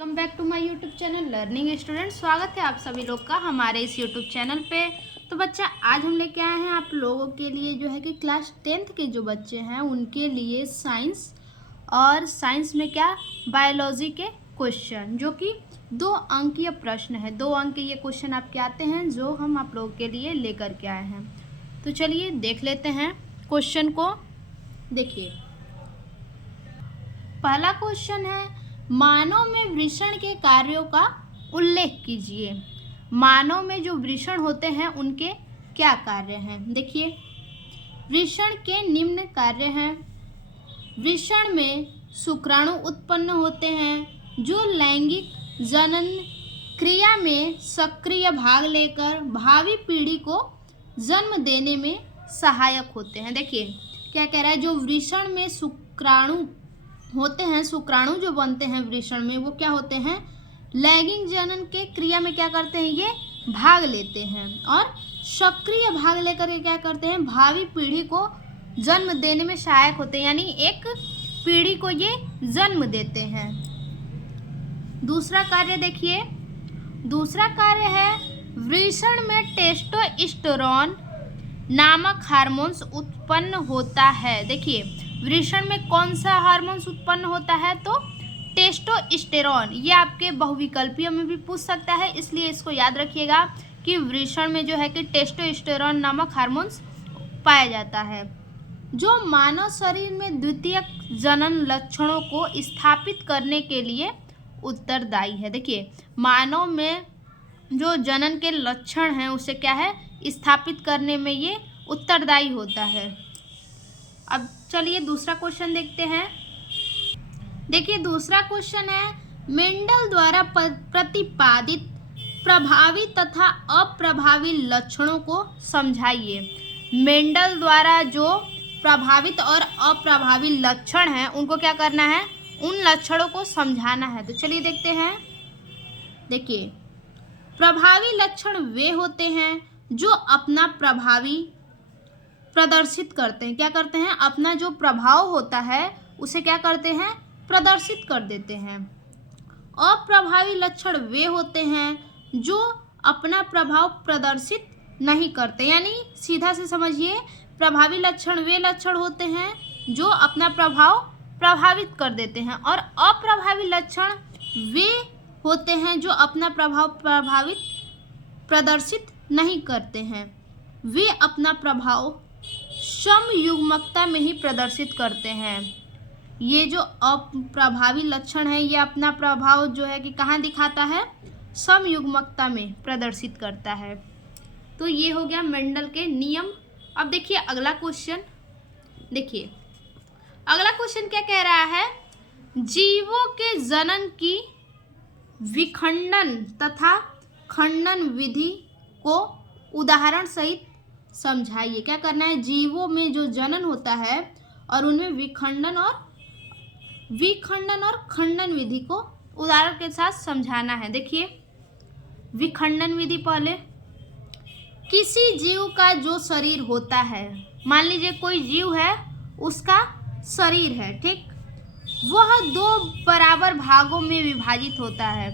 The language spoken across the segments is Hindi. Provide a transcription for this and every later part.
Welcome back to my YouTube channel learning student. स्वागत है आप सभी लोग का हमारे इस यूट्यूब चैनल पे। तो बच्चा आज हम लेके आए हैं आप लोगों के लिए जो है कि क्लास 10th के जो बच्चे हैं उनके लिए साइंस, और साइंस में क्या बायोलॉजी के क्वेश्चन, जो कि 2 अंकीय प्रश्न है। 2 अंक के ये क्वेश्चन आपके आते हैं जो हम आप लोगों के लिए लेकर के आए हैं। तो चलिए देख लेते हैं क्वेश्चन को। देखिए पहला क्वेश्चन है, मानव में वृषण के कार्यों का उल्लेख कीजिए। मानव में जो वृषण होते हैं उनके क्या कार्य हैं। देखिए वृषण के निम्न कार्य हैं। वृषण में शुक्राणु उत्पन्न होते हैं जो लैंगिक जनन क्रिया में सक्रिय भाग लेकर भावी पीढ़ी को जन्म देने में सहायक होते हैं। देखिए क्या कह रहा है, जो वृषण में शुक्राणु होते हैं, शुक्राणु जो बनते हैं वृषण में, वो क्या होते हैं, लैंगिक जनन के क्रिया में क्या करते हैं, ये भाग लेते हैं और सक्रिय भाग लेकर के क्या करते हैं, भावी पीढ़ी को जन्म देने में सहायक होते हैं, यानी एक पीढ़ी को ये जन्म देते हैं। दूसरा कार्य देखिए, दूसरा कार्य है वृषण में टेस्टोस्टेरोन नामक हार्मोन्स उत्पन्न होता है। देखिए वृषण में कौन सा हार्मोन्स उत्पन्न होता है, तो टेस्टोस्टेरोन। ये आपके बहुविकल्पीय में भी पूछ सकता है, इसलिए इसको याद रखिएगा कि वृषण में जो है कि टेस्टोस्टेरोन नामक हार्मोन्स पाया जाता है, जो मानव शरीर में द्वितीयक जनन लक्षणों को स्थापित करने के लिए उत्तरदायी है। देखिए मानव में जो जनन के लक्षण हैं उसे क्या है, स्थापित करने में ये उत्तरदायी होता है। अब चलिए दूसरा क्वेश्चन देखते हैं। देखिए दूसरा क्वेश्चन है, मेंडल द्वारा प्रतिपादित प्रभावी तथा अप्रभावी लक्षणों को समझाइए। मेंडल द्वारा जो प्रभावित और अप्रभावी लक्षण हैं उनको क्या करना है, उन लक्षणों को समझाना है। तो चलिए देखते हैं। देखिए प्रभावी लक्षण वे होते हैं जो अपना प्रभावी प्रदर्शित करते हैं। क्या करते हैं, अपना जो प्रभाव होता है उसे क्या करते हैं, प्रदर्शित कर देते हैं। अप्रभावी लक्षण वे होते हैं जो अपना प्रभाव प्रदर्शित नहीं करते, यानी सीधा से समझिए, प्रभावी लक्षण वे लक्षण होते हैं जो अपना प्रभाव प्रभावित कर देते हैं, और अप्रभावी लक्षण वे होते हैं जो अपना प्रभाव प्रदर्शित नहीं करते हैं। वे अपना प्रभाव समयुग्मकता में ही प्रदर्शित करते हैं। ये जो अप्रभावी लक्षण है ये अपना प्रभाव जो है कि कहाँ दिखाता है, समयुग्मकता में प्रदर्शित करता है। तो ये हो गया मेंडल के नियम। अब देखिए अगला क्वेश्चन। देखिए अगला क्वेश्चन क्या कह रहा है, जीवों के जनन की विखंडन तथा खंडन विधि को उदाहरण सहित समझाइए। क्या करना है, जीवों में जो जनन होता है और उनमें विखंडन और खंडन विधि को उदाहरण के साथ समझाना है। देखिए विखंडन विधि, पहले किसी जीव का जो शरीर होता है, मान लीजिए कोई जीव है, उसका शरीर है, ठीक, वह 2 बराबर भागों में विभाजित होता है।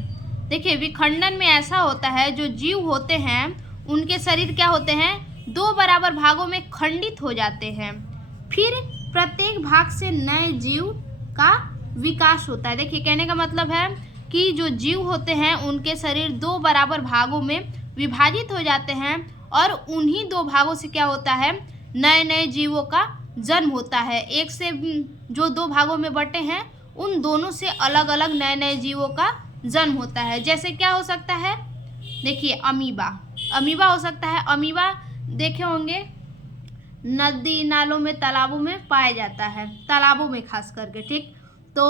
देखिए विखंडन में ऐसा होता है, जो जीव होते हैं उनके शरीर क्या होते हैं, 2 बराबर भागों में खंडित हो जाते हैं, फिर प्रत्येक भाग से नए जीव का विकास होता है। देखिए कहने का मतलब है कि जो जीव होते हैं उनके शरीर 2 बराबर भागों में विभाजित हो जाते हैं, और उन्हीं 2 भागों से क्या होता है, नए नए जीवों का जन्म होता है। एक से जो 2 भागों में बटे हैं उन दोनों से अलग अलग नए नए जीवों का जन्म होता है। जैसे क्या हो सकता है, देखिए अमीबा हो सकता है। अमीबा देखे होंगे नदी नालों में, तालाबों में पाया जाता है, तालाबों में खास करके, ठीक। तो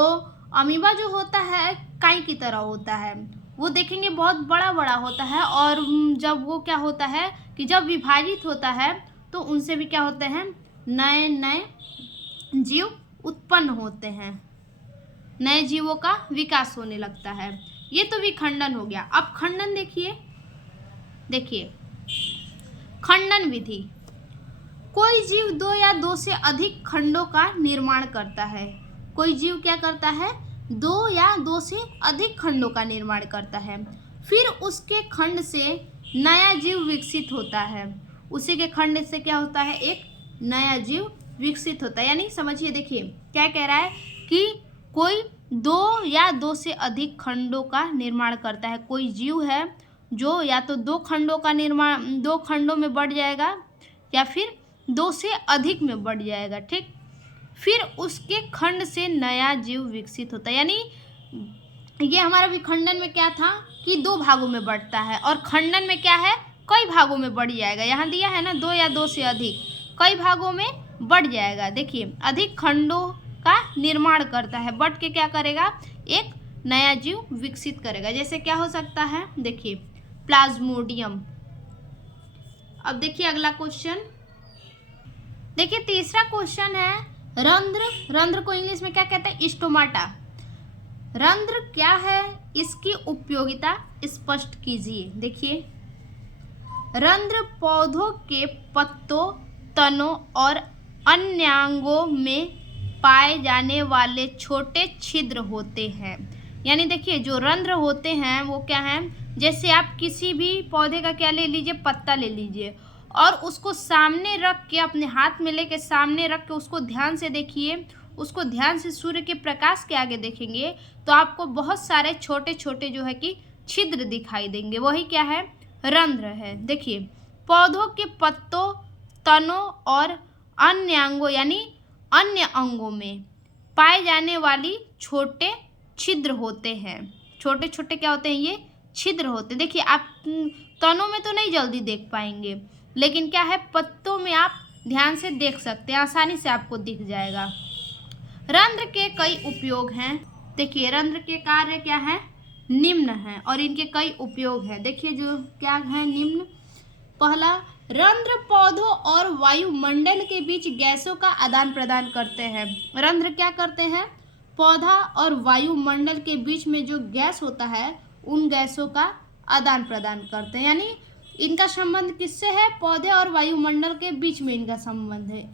अमीबा जो होता है काई की तरह होता है, वो देखेंगे बहुत बड़ा बड़ा होता है, और जब वो क्या होता है कि जब विभाजित होता है तो उनसे भी क्या होते हैं, नए नए जीव उत्पन्न होते हैं, नए जीवों का विकास होने लगता है। ये तो विखंडन हो गया। अब खंडन देखिए खंडन विधि, कोई जीव 2 या 2 से अधिक खंडों का निर्माण करता है। कोई जीव क्या करता है, दो या दो से अधिक खंडों का निर्माण करता है। फिर उसके खंड से नया जीव विकसित होता है। उसी के खंड से क्या होता है, एक नया जीव विकसित होता है। यानी समझिए, देखिए क्या कह रहा है कि कोई दो या दो से अधिक खंडों का निर्माण करता है। कोई जीव है जो या तो दो खंडों में बढ़ जाएगा या फिर दो से अधिक में बढ़ जाएगा, ठीक। फिर उसके खंड से नया जीव विकसित होता है। यानी ये हमारा विखंडन में क्या था कि दो भागों में बढ़ता है, और खंडन में क्या है, कई भागों में बढ़ जाएगा। यहाँ दिया है ना, दो या दो से अधिक, कई भागों में बढ़ जाएगा। देखिए, अधिक खंडों का निर्माण करता है, बढ़ के क्या करेगा, एक नया जीव विकसित करेगा। जैसे क्या हो सकता है, देखिए प्लाज्मोडियम। अब देखिए अगला क्वेश्चन, देखिए तीसरा क्वेश्चन है रंध्र। रंध्र को इंग्लिश में क्या कहते हैं, स्टोमाटा। रंध्र क्या है, इसकी उपयोगिता स्पष्ट कीजिए। देखिए, रंध्र पौधों के पत्तों, तनों और अन्यांगों में पाए जाने वाले छोटे छिद्र होते हैं। यानी देखिए, जो रंध्र होते हैं वो क्या हैं, जैसे आप किसी भी पौधे का क्या ले लीजिए, पत्ता ले लीजिए, और उसको सामने रख के, अपने हाथ में लेके सामने रख के उसको ध्यान से देखिए, उसको ध्यान से सूर्य के प्रकाश के आगे देखेंगे तो आपको बहुत सारे छोटे छोटे जो है कि छिद्र दिखाई देंगे। वही क्या है, रंध्र है। देखिए, पौधों के पत्तों, तनों और अन्य अंगों यानी अन्य अंगों में पाए जाने वाली छोटे छिद्र होते हैं। छोटे छोटे क्या होते हैं, ये छिद्र होते हैं। देखिए, आप तनों में तो नहीं जल्दी देख पाएंगे, लेकिन क्या है, पत्तों में आप ध्यान से देख सकते हैं, आसानी से आपको दिख जाएगा। रंध्र के कई उपयोग हैं। देखिए, रंध्र के कार्य क्या है, निम्न हैं, और इनके कई उपयोग हैं। देखिए जो क्या है निम्न, पहला, रंध्र पौधों और वायुमंडल के बीच गैसों का आदान प्रदान करते हैं। रंध्र क्या करते हैं, पौधा और वायुमंडल के बीच में जो गैस होता है उन गैसों का आदान प्रदान करते हैं। यानी इनका संबंध किससे है, पौधे और वायुमंडल के बीच में इनका संबंध है।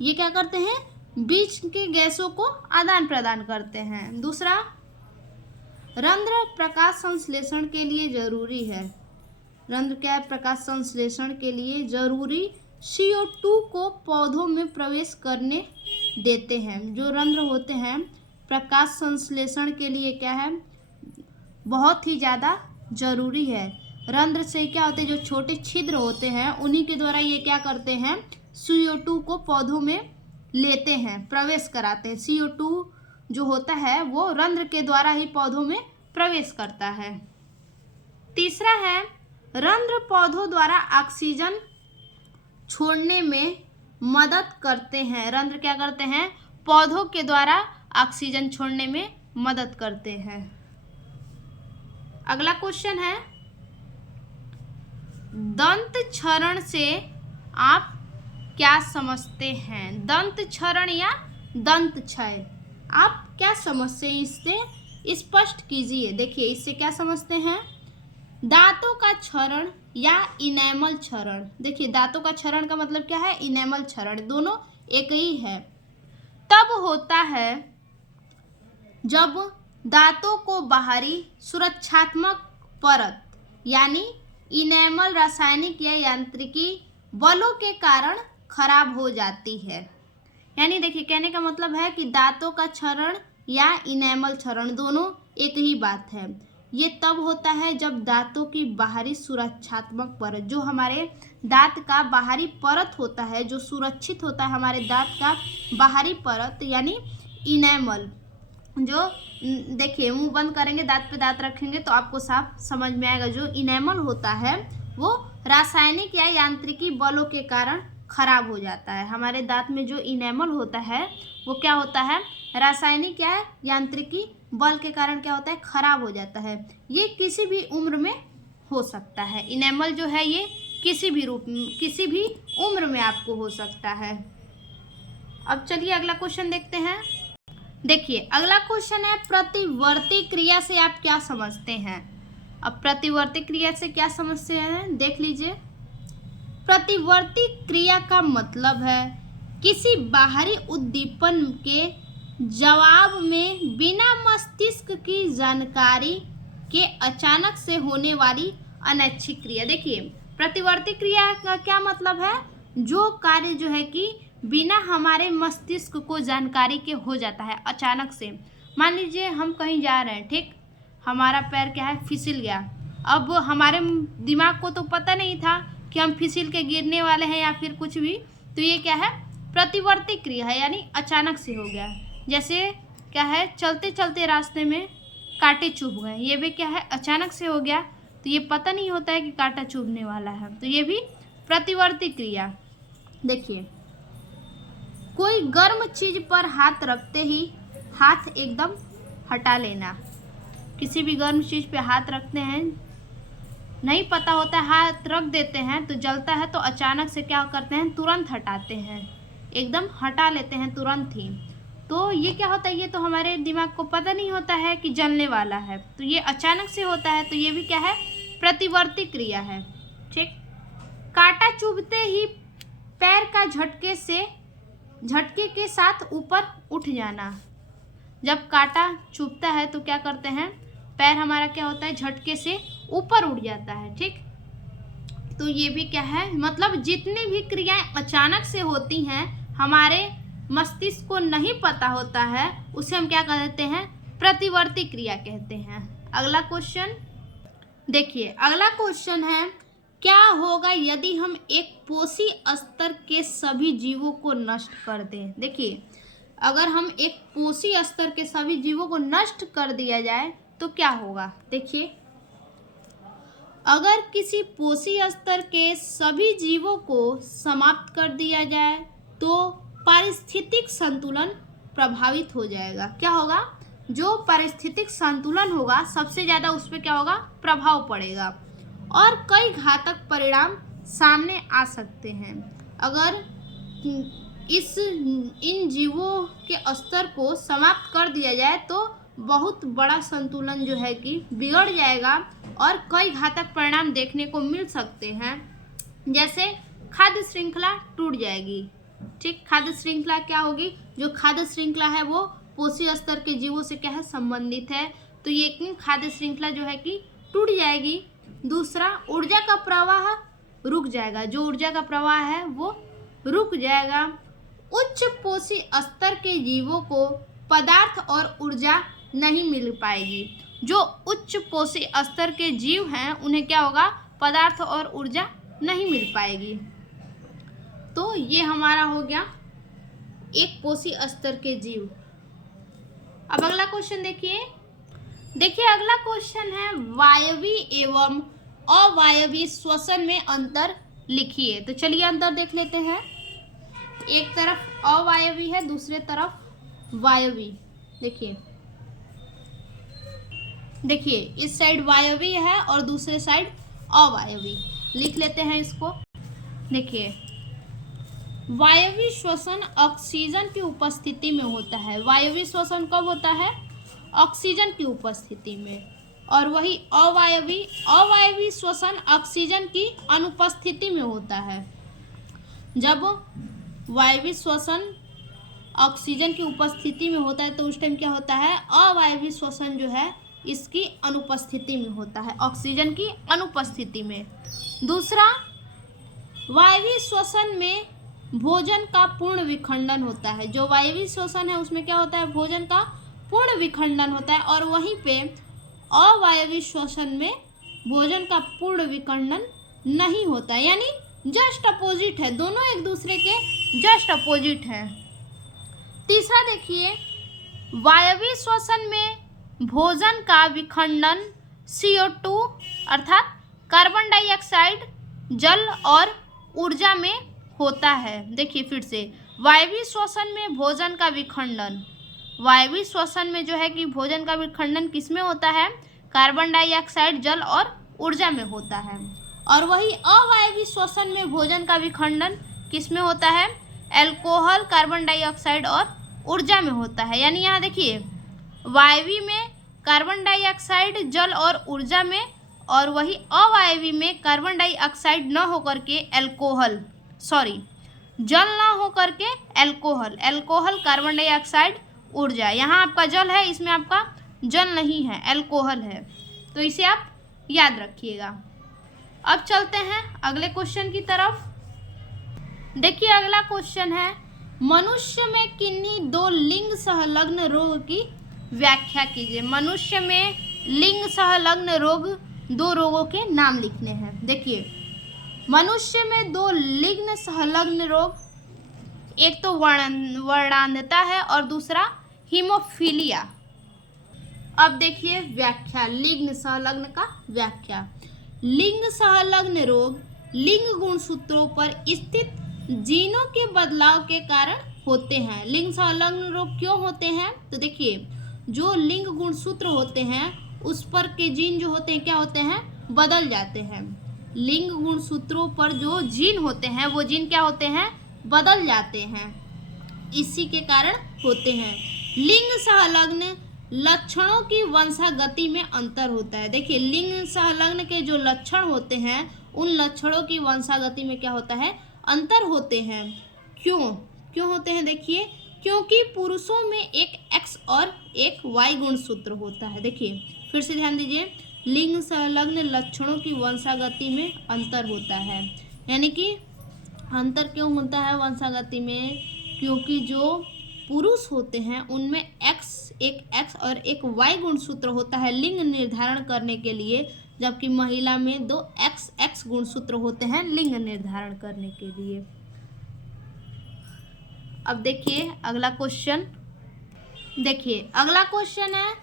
ये क्या करते हैं, बीच के गैसों को आदान प्रदान करते हैं। दूसरा, रंध्र प्रकाश संश्लेषण के लिए जरूरी है। रंध्र क्या है, प्रकाश संश्लेषण के लिए जरूरी CO2 को पौधों में प्रवेश करने देते हैं। जो रंध्र होते हैं प्रकाश संश्लेषण के लिए क्या है, बहुत ही ज़्यादा जरूरी है। रंध्र से क्या होते हैं, जो छोटे छिद्र होते हैं उन्हीं के द्वारा ये क्या करते हैं, CO2 को पौधों में लेते हैं, प्रवेश कराते हैं। CO2 जो होता है वो रंध्र के द्वारा ही पौधों में प्रवेश करता है। तीसरा है, रंध्र पौधों द्वारा ऑक्सीजन छोड़ने में मदद करते हैं। रंध्र क्या करते हैं, पौधों के द्वारा ऑक्सीजन छोड़ने में मदद करते हैं। अगला क्वेश्चन है, दंत क्षरण से आप क्या समझते हैं। दंत क्षरण या दंत क्षय, आप क्या समझते हैं, इससे स्पष्ट कीजिए। देखिए, इससे क्या समझते हैं, दांतों का क्षरण या इनेमल क्षरण। देखिए, दांतों का क्षरण का मतलब क्या है, इनेमल क्षरण, दोनों एक ही है। तब होता है जब दांतों को बाहरी सुरक्षात्मक परत यानी इनेमल रासायनिक या यांत्रिकी बलों के कारण खराब हो जाती है। यानी देखिए, कहने का मतलब है कि दांतों का क्षरण या इनेमल क्षरण दोनों एक ही बात है। ये तब होता है जब दांतों की बाहरी सुरक्षात्मक परत, जो हमारे दांत का बाहरी परत होता है, जो सुरक्षित होता है हमारे दांत का बाहरी परत यानी इनेमल, जो देखिए मुंह बंद करेंगे, दांत पे दांत रखेंगे तो आपको साफ समझ में आएगा। जो इनेमल होता है वो रासायनिक या यांत्रिकी बलों के कारण खराब हो जाता है। हमारे दांत में जो इनेमल होता है वो क्या होता है, रासायनिक या यांत्रिकी बल के कारण क्या होता है, खराब हो जाता है। ये किसी भी उम्र में हो सकता है। इनेमल जो है ये किसी भी रूप में, किसी भी उम्र में आपको हो सकता है। अब चलिए अगला क्वेश्चन देखते हैं। देखिए, अगला क्वेश्चन है, प्रतिवर्ती क्रिया से आप क्या समझते हैं। अब प्रतिवर्ती क्रिया से क्या समझते हैं, देख लीजिए। प्रतिवर्ती क्रिया का मतलब है किसी बाहरी उद्दीपन के जवाब में बिना मस्तिष्क की जानकारी के अचानक से होने वाली अनैच्छिक क्रिया। देखिए, प्रतिवर्ती क्रिया का क्या मतलब है? जो कार्य जो है कि बिना हमारे मस्तिष्क को जानकारी के हो जाता है अचानक से। मान लीजिए हम कहीं जा रहे हैं, ठीक, हमारा पैर क्या है, फिसल गया। अब हमारे दिमाग को तो पता नहीं था कि हम फिसल के गिरने वाले हैं या फिर कुछ भी, तो ये क्या है, प्रतिवर्ती क्रिया है, यानी अचानक से हो गया। जैसे क्या है, चलते चलते रास्ते में कांटे चुभ गए, ये भी क्या है, अचानक से हो गया, तो ये पता नहीं होता है कि कांटा चुभने वाला है, तो ये भी प्रतिवर्ती क्रिया। देखिए, कोई गर्म चीज पर हाथ रखते ही हाथ एकदम हटा लेना। किसी भी गर्म चीज पे हाथ रखते हैं, नहीं पता होता है, हाथ रख देते हैं तो जलता है, तो अचानक से क्या करते हैं, तुरंत हटाते हैं, एकदम हटा लेते हैं तुरंत ही। तो ये क्या होता है, ये तो हमारे दिमाग को पता नहीं होता है कि जलने वाला है, तो ये अचानक से होता है, तो ये भी क्या है, प्रतिवर्ती क्रिया है। ठीक। कांटा चुभते ही पैर का झटके के साथ ऊपर उठ जाना। जब कांटा चुभता है तो क्या करते हैं, पैर हमारा क्या होता है, झटके से ऊपर उठ जाता है। ठीक। तो ये भी क्या है, मतलब जितनी भी क्रियाएं अचानक से होती हैं, हमारे मस्तिष्क को नहीं पता होता है, उसे हम क्या कहते हैं, प्रतिवर्ती क्रिया कहते हैं। अगला क्वेश्चन देखिए, अगला क्वेश्चन है, क्या होगा यदि हम एक पोषी स्तर के सभी जीवों को नष्ट कर दें। देखिए, अगर हम एक पोषी स्तर के सभी जीवों को नष्ट कर दिया जाए तो क्या होगा। देखिए, अगर किसी पोषी स्तर के सभी जीवों को समाप्त कर दिया जाए तो पारिस्थितिक संतुलन प्रभावित हो जाएगा। क्या होगा, जो पारिस्थितिक संतुलन होगा सबसे ज़्यादा उस पर क्या होगा, प्रभाव पड़ेगा, और कई घातक परिणाम सामने आ सकते हैं। अगर इन जीवों के स्तर को समाप्त कर दिया जाए तो बहुत बड़ा संतुलन जो है कि बिगड़ जाएगा और कई घातक परिणाम देखने को मिल सकते हैं। जैसे खाद्य श्रृंखला टूट जाएगी। ठीक, खाद्य श्रृंखला क्या होगी, जो खाद्य श्रृंखला है वो पोषी स्तर के जीवों से क्या है, संबंधित है, तो ये खाद्य श्रृंखला जो है कि टूट जाएगी। दूसरा, ऊर्जा का प्रवाह रुक जाएगा, जो ऊर्जा का प्रवाह है वो रुक जाएगा। उच्च पोषी स्तर के जीवों को पदार्थ और ऊर्जा नहीं मिल पाएगी। जो उच्च पोषी स्तर के जीव हैं उन्हें क्या होगा, पदार्थ और ऊर्जा नहीं मिल पाएगी। तो ये हमारा हो गया एक पोषी स्तर के जीव। अब अगला क्वेश्चन देखिए, अगला क्वेश्चन है, वायवीय एवं अवायवीय श्वसन में अंतर लिखिए। तो चलिए अंतर देख लेते हैं। एक तरफ अवायवीय है, दूसरे तरफ वायवीय। देखिए इस साइड वायवीय है और दूसरे साइड अवायवीय। लिख लेते हैं इसको। देखिए, वायवीय श्वसन ऑक्सीजन की उपस्थिति में होता है। वायवीय श्वसन कब होता है, ऑक्सीजन की उपस्थिति में, और वही अवायवीय श्वसन ऑक्सीजन की अनुपस्थिति में होता है। जब वायवीय श्वसन ऑक्सीजन की उपस्थिति में होता है तो उस टाइम क्या होता है, अवायवीय श्वसन जो है इसकी अनुपस्थिति में होता है, ऑक्सीजन की अनुपस्थिति में। दूसरा, वायवीय श्वसन में भोजन का पूर्ण विखंडन होता है। जो वायवीय श्वसन है उसमें क्या होता है, भोजन का पूर्ण विखंडन होता है, और वहीं पे अवायवीय श्वसन में भोजन का पूर्ण विखंडन नहीं होता है, यानी जस्ट अपोजिट है, दोनों एक दूसरे के जस्ट अपोजिट है। तीसरा देखिए, वायवीय श्वसन में भोजन का विखंडन CO2 अर्थात कार्बन डाइऑक्साइड, जल और ऊर्जा में होता है। देखिए फिर से, वायवीय श्वसन में भोजन का विखंडन, वायवीय श्वसन में जो है कि भोजन का विखंडन किस में होता है, कार्बन डाइऑक्साइड, जल और ऊर्जा में होता है। और वही अवायवीय श्वसन में भोजन का विखंडन किस में होता है, अल्कोहल, कार्बन डाइऑक्साइड और ऊर्जा में होता है। यानी यहाँ देखिए, वायवीय में कार्बन डाइऑक्साइड, जल और ऊर्जा में, और वही अवायवीय में कार्बन डाइऑक्साइड न होकर के जल ना होकर के अल्कोहल, कार्बन डाइऑक्साइड, ऊर्जा। यहाँ आपका जल है, इसमें आपका जल नहीं है, अल्कोहल है, तो इसे आप याद रखिएगा। अब चलते हैं अगले क्वेश्चन की तरफ। देखिए अगला क्वेश्चन है, मनुष्य में किन्हीं दो लिंग संलग्न रोग की व्याख्या कीजिए। मनुष्य में लिंग संलग्न रोग, दो रोगों के नाम लिखने हैं। देखिए मनुष्य में दो लिंग संलग्न रोग, एक तो वर्णांधता है और दूसरा हीमोफीलिया। अब देखिए व्याख्या, लिंग संलग्न का व्याख्या। लिंग संलग्न रोग लिंग गुणसूत्रों पर स्थित जीनों के बदलाव के कारण होते हैं। लिंग संलग्न रोग क्यों होते हैं? तो देखिए जो लिंग गुणसूत्र होते हैं उस पर के जीन जो होते हैं क्या होते हैं? बदल जाते हैं। लिंग गुणसूत्रों पर जो जीन होते हैं वो जीन क्या होते हैं? बदल जाते हैं, इसी के कारण होते हैं। लिंग संलग्न लक्षणों की वंशागति में अंतर होता है। देखिए लिंग संलग्न के जो लक्षण होते हैं उन लक्षणों की वंशागति में क्या होता है? अंतर होते हैं। क्यों होते हैं? देखिए क्योंकि पुरुषों में एक X और एक Y गुणसूत्र होता है। देखिए फिर से ध्यान दीजिए, लिंग संलग्न लक्षणों की वंशागति में अंतर होता है। यानी कि अंतर क्यों होता है वंशागति में? क्योंकि जो पुरुष होते हैं उनमें एक X और एक Y गुणसूत्र होता है लिंग निर्धारण करने के लिए, जबकि महिला में दो XX गुणसूत्र होते हैं लिंग निर्धारण करने के लिए। अब देखिए अगला क्वेश्चन। देखिए अगला क्वेश्चन है,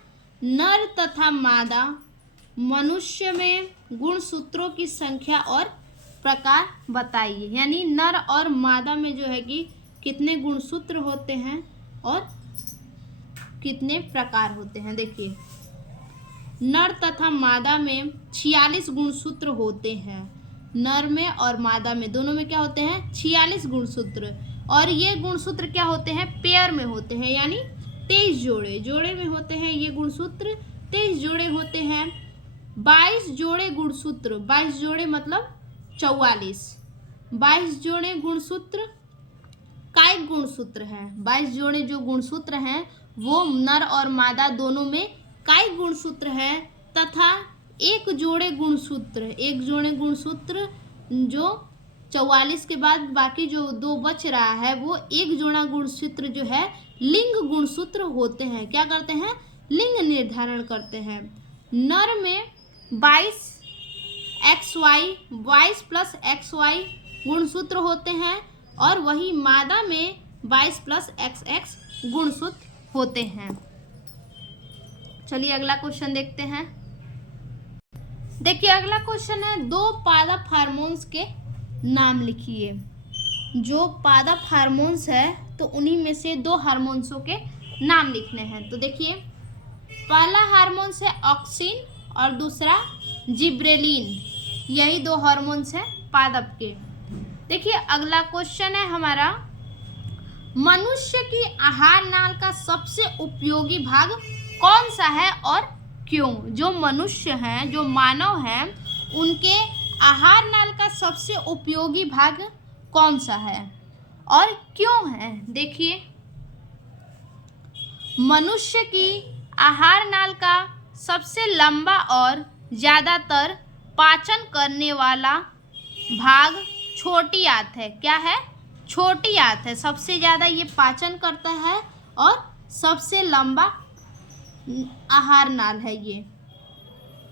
नर तथा मादा मनुष्य में गुणसूत्रों की संख्या और प्रकार बताइए। यानी नर और मादा में जो है कि कितने गुणसूत्र होते हैं और कितने प्रकार होते हैं। देखिए नर तथा मादा में 46 गुणसूत्र होते हैं। नर में और मादा में दोनों में क्या होते हैं? 46 गुणसूत्र। और ये गुणसूत्र क्या होते हैं? पेयर में होते हैं, यानी 23 जोड़े में होते हैं ये गुणसूत्र। 23 जोड़े होते हैं। 22 जोड़े गुणसूत्र, 22 जोड़े मतलब 44। 22 जोड़े गुणसूत्र कायिक गुणसूत्र हैं। 22 जोड़े जो गुणसूत्र हैं वो नर और मादा दोनों में कायिक गुणसूत्र है, तथा एक जोड़े गुणसूत्र जो 44 के बाद बाकी जो दो बच रहा है वो एक जोड़ा गुणसूत्र जो है लिंग गुणसूत्र होते हैं। क्या करते हैं? लिंग निर्धारण करते हैं। नर में 22 प्लस XY गुणसूत्र होते हैं और वही मादा में 22 प्लस XX गुणसूत्र होते हैं। चलिए अगला क्वेश्चन देखते हैं। देखिए अगला क्वेश्चन है, दो पादप हार्मोन्स के नाम लिखिए। जो पादप हार्मोन्स है तो उन्हीं में से दो हार्मोन्सों के नाम लिखने हैं। तो देखिए पहला हार्मोन्स है ऑक्सिन और दूसरा जिब्रेलिन, यही दो हार्मोन्स हैं पादप के। देखिए अगला क्वेश्चन है हमारा, मनुष्य की आहार नाल का सबसे उपयोगी भाग कौन सा है और क्यों? जो मनुष्य हैं, जो मानव हैं, उनके आहार नाल का सबसे उपयोगी भाग कौन सा है और क्यों है? देखिए मनुष्य की आहार नाल का सबसे लंबा और ज़्यादातर पाचन करने वाला भाग छोटी आंत है। क्या है? छोटी आंत है। सबसे ज़्यादा ये पाचन करता है और सबसे लंबा आहार नाल है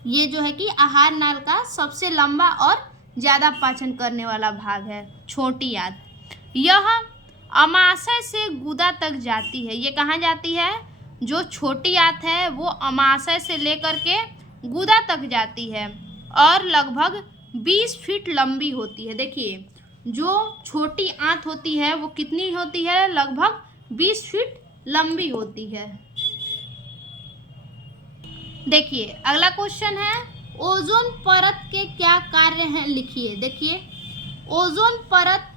ये जो है कि आहार नाल का सबसे लंबा और ज़्यादा पाचन करने वाला भाग है छोटी आंत। यह अमाशय से गुदा तक जाती है। ये कहाँ जाती है? जो छोटी आंत है वो अमाशय से लेकर के गुदा तक जाती है और लगभग 20 फीट लंबी होती है। देखिए जो छोटी आंत होती है वो कितनी होती है? लगभग 20 फीट लंबी होती है। देखिए अगला क्वेश्चन है, ओजोन परत के क्या कार्य हैं? लिखिए। देखिए ओजोन परत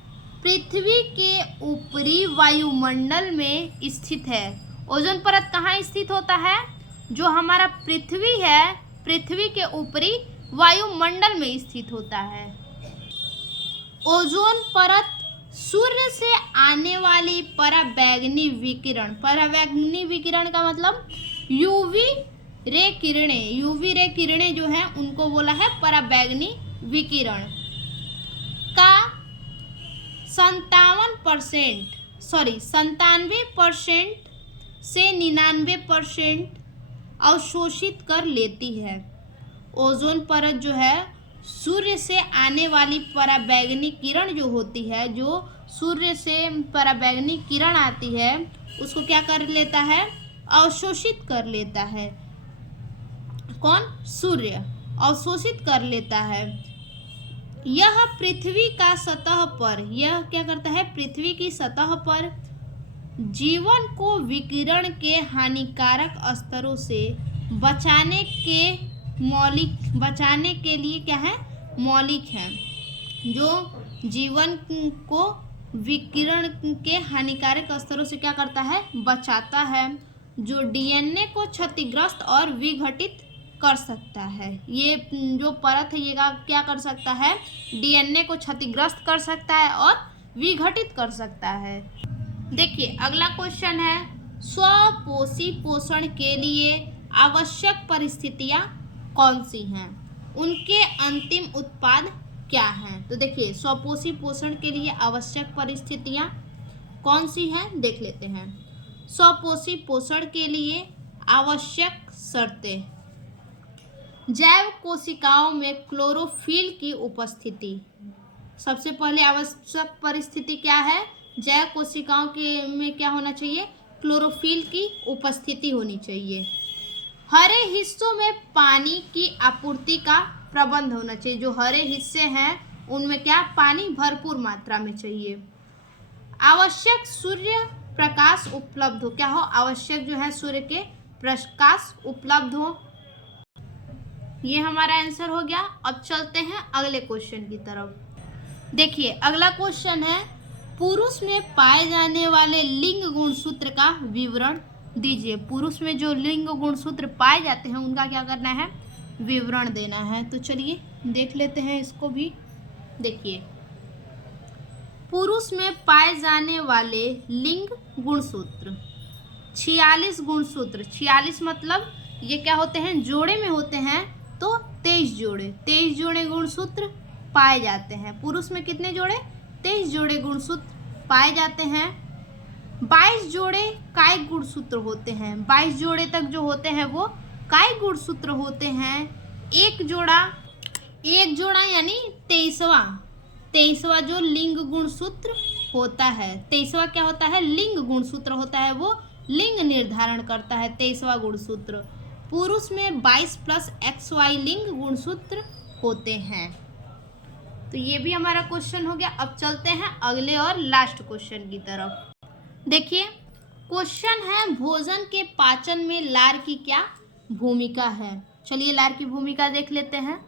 पृथ्वी के ऊपरी वायुमंडल में स्थित है। ओजोन परत कहाँ स्थित होता है? जो हमारा पृथ्वी है, पृथ्वी के ऊपरी वायुमंडल में स्थित होता है। ओजोन परत सूर्य से आने वाली पराबैंगनी विकिरण, पराबैंगनी विकिरण का मतलब यूवी रे किरणें, यूवी रे किरणें जो है उनको बोला है पराबैंगनी विकिरण का 97% से 99% अवशोषित कर लेती है। ओजोन परत जो है सूर्य से आने वाली पराबैंगनी किरण जो होती है, जो सूर्य से पराबैंगनी किरण आती है उसको क्या कर लेता है, अवशोषित कर लेता है। कौन? सूर्य अवशोषित कर लेता है। यह पृथ्वी का सतह पर, यह क्या करता है, पृथ्वी की सतह पर जीवन को विकिरण के हानिकारक स्तरों से बचाने के लिए क्या है, मौलिक है। जो जीवन को विकिरण के हानिकारक स्तरों से क्या करता है, बचाता है। जो डीएनए को क्षतिग्रस्त और विघटित कर सकता है। ये जो परत है ये क्या कर सकता है, डीएनए को क्षतिग्रस्त कर सकता है और विघटित कर सकता है। देखिए अगला क्वेश्चन है, स्वपोषी पोषण के लिए आवश्यक परिस्थितियां कौन सी हैं, उनके अंतिम उत्पाद क्या हैं। तो देखिए स्वपोषी पोषण के लिए आवश्यक परिस्थितियां कौन सी हैं, देख लेते हैं। स्वपोषी पोषण के लिए आवश्यक शर्तें, जैव कोशिकाओं में क्लोरोफिल की उपस्थिति। सबसे पहले आवश्यक परिस्थिति क्या है, जैव कोशिकाओं के में क्या होना चाहिए, क्लोरोफिल की उपस्थिति होनी चाहिए। हरे हिस्सों में पानी की आपूर्ति का प्रबंध होना चाहिए। जो हरे हिस्से हैं उनमें क्या, पानी भरपूर मात्रा में चाहिए। आवश्यक सूर्य प्रकाश उपलब्ध हो, क्या हो, आवश्यक जो है सूर्य के प्रकाश उपलब्ध हो। ये हमारा आंसर हो गया। अब चलते हैं अगले क्वेश्चन की तरफ। देखिए अगला क्वेश्चन है, पुरुष में पाए जाने वाले लिंग गुणसूत्र का विवरण दीजिए। पुरुष में जो लिंग गुणसूत्र पाए जाते हैं उनका क्या करना है, विवरण देना है। तो चलिए देख लेते हैं इसको भी। देखिए पुरुष में पाए जाने वाले लिंग गुणसूत्र 46 गुणसूत्र, 46 मतलब ये क्या होते हैं, जोड़े में होते हैं तो 23 जोड़े गुणसूत्र पाए जाते हैं। पुरुष में कितने जोड़े, 23 जोड़े गुणसूत्र पाए जाते हैं। 22 जोड़े कायिक गुणसूत्र होते हैं। 22 जोड़े तक जो होते हैं वो कायिक गुणसूत्र होते हैं। एक जोड़ा यानी 23वां जो लिंग गुणसूत्र होता है। 23वां क्या होता है, लिंग गुणसूत्र होता है, वो लिंग निर्धारण करता है 23वां गुणसूत्र। पुरुष में 22 + XY लिंग गुणसूत्र होते हैं। तो ये भी हमारा क्वेश्चन हो गया। अब चलते हैं अगले और लास्ट क्वेश्चन की तरफ। देखिए क्वेश्चन है, भोजन के पाचन में लार की क्या भूमिका है। चलिए लार की भूमिका देख लेते हैं।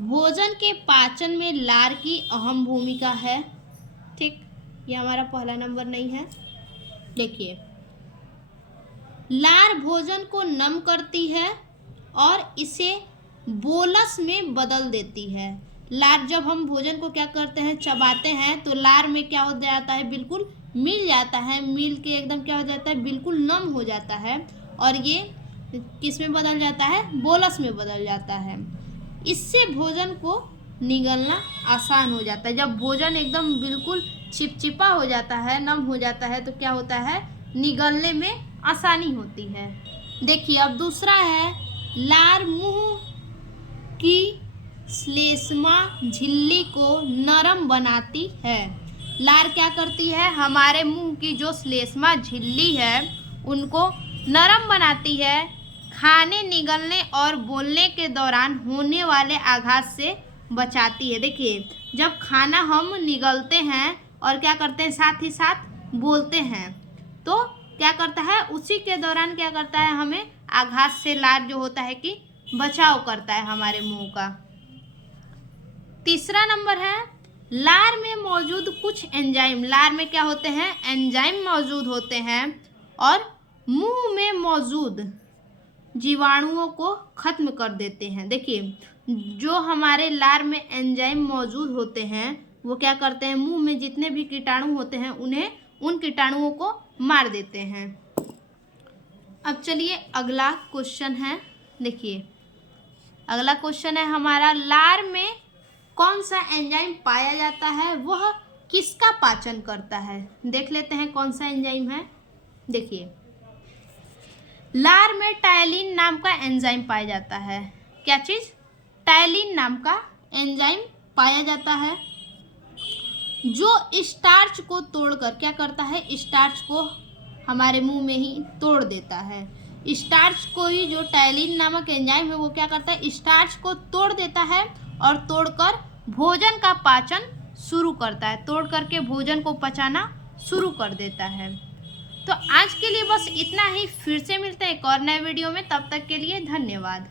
भोजन के पाचन में लार की अहम भूमिका है। ठीक, ये हमारा पहला नंबर नहीं है। देखिए लार भोजन को नम करती है और इसे बोलस में बदल देती है। लार जब हम भोजन को क्या करते हैं, चबाते हैं, तो लार में क्या हो जाता है, बिल्कुल मिल जाता है, मिल के एकदम क्या हो जाता है, बिल्कुल नम हो जाता है और ये किस में बदल जाता है, बोलस में बदल जाता है। इससे भोजन को निगलना आसान हो जाता है। जब भोजन एकदम बिल्कुल चिपचिपा हो जाता है, नम हो जाता है, तो क्या होता है, निगलने में आसानी होती है। देखिए अब दूसरा है, लार मुंह की श्लेष्मा झिल्ली को नरम बनाती है। लार क्या करती है, हमारे मुंह की जो श्लेष्मा झिल्ली है उनको नरम बनाती है। खाने, निगलने और बोलने के दौरान होने वाले आघात से बचाती है। देखिए जब खाना हम निगलते हैं और क्या करते हैं, साथ ही साथ बोलते हैं, तो क्या करता है, उसी के दौरान क्या करता है, हमें आघात से लार जो होता है कि बचाव करता है हमारे मुंह का। तीसरा नंबर है, लार में मौजूद कुछ एंजाइम, लार में क्या होते हैं, एंजाइम मौजूद होते हैं और मुंह में मौजूद जीवाणुओं को खत्म कर देते हैं। देखिए जो हमारे लार में एंजाइम मौजूद होते हैं वो क्या करते हैं, मुंह में जितने भी कीटाणु होते हैं उन्हें, उन कीटाणुओं को मार देते हैं। अब चलिए अगला क्वेश्चन है, देखिए अगला क्वेश्चन है हमारा, लार में कौन सा एंजाइम पाया जाता है, वह किसका पाचन करता है। देख लेते हैं कौन सा एंजाइम है। देखिए लार में टायलिन नाम का एंजाइम पाया जाता है। क्या चीज़, टायलिन नाम का एंजाइम पाया जाता है, जो स्टार्च को तोड़कर क्या करता है, स्टार्च को हमारे मुंह में ही तोड़ देता है। स्टार्च को ही, जो टायलिन नामक एंजाइम है वो क्या करता है, स्टार्च को तोड़ देता है और तोड़कर भोजन का पाचन शुरू करता है, तोड़ करके भोजन को पचाना शुरू कर देता है। तो आज के लिए बस इतना ही, फिर से मिलते हैं एक और नए वीडियो में, तब तक के लिए धन्यवाद।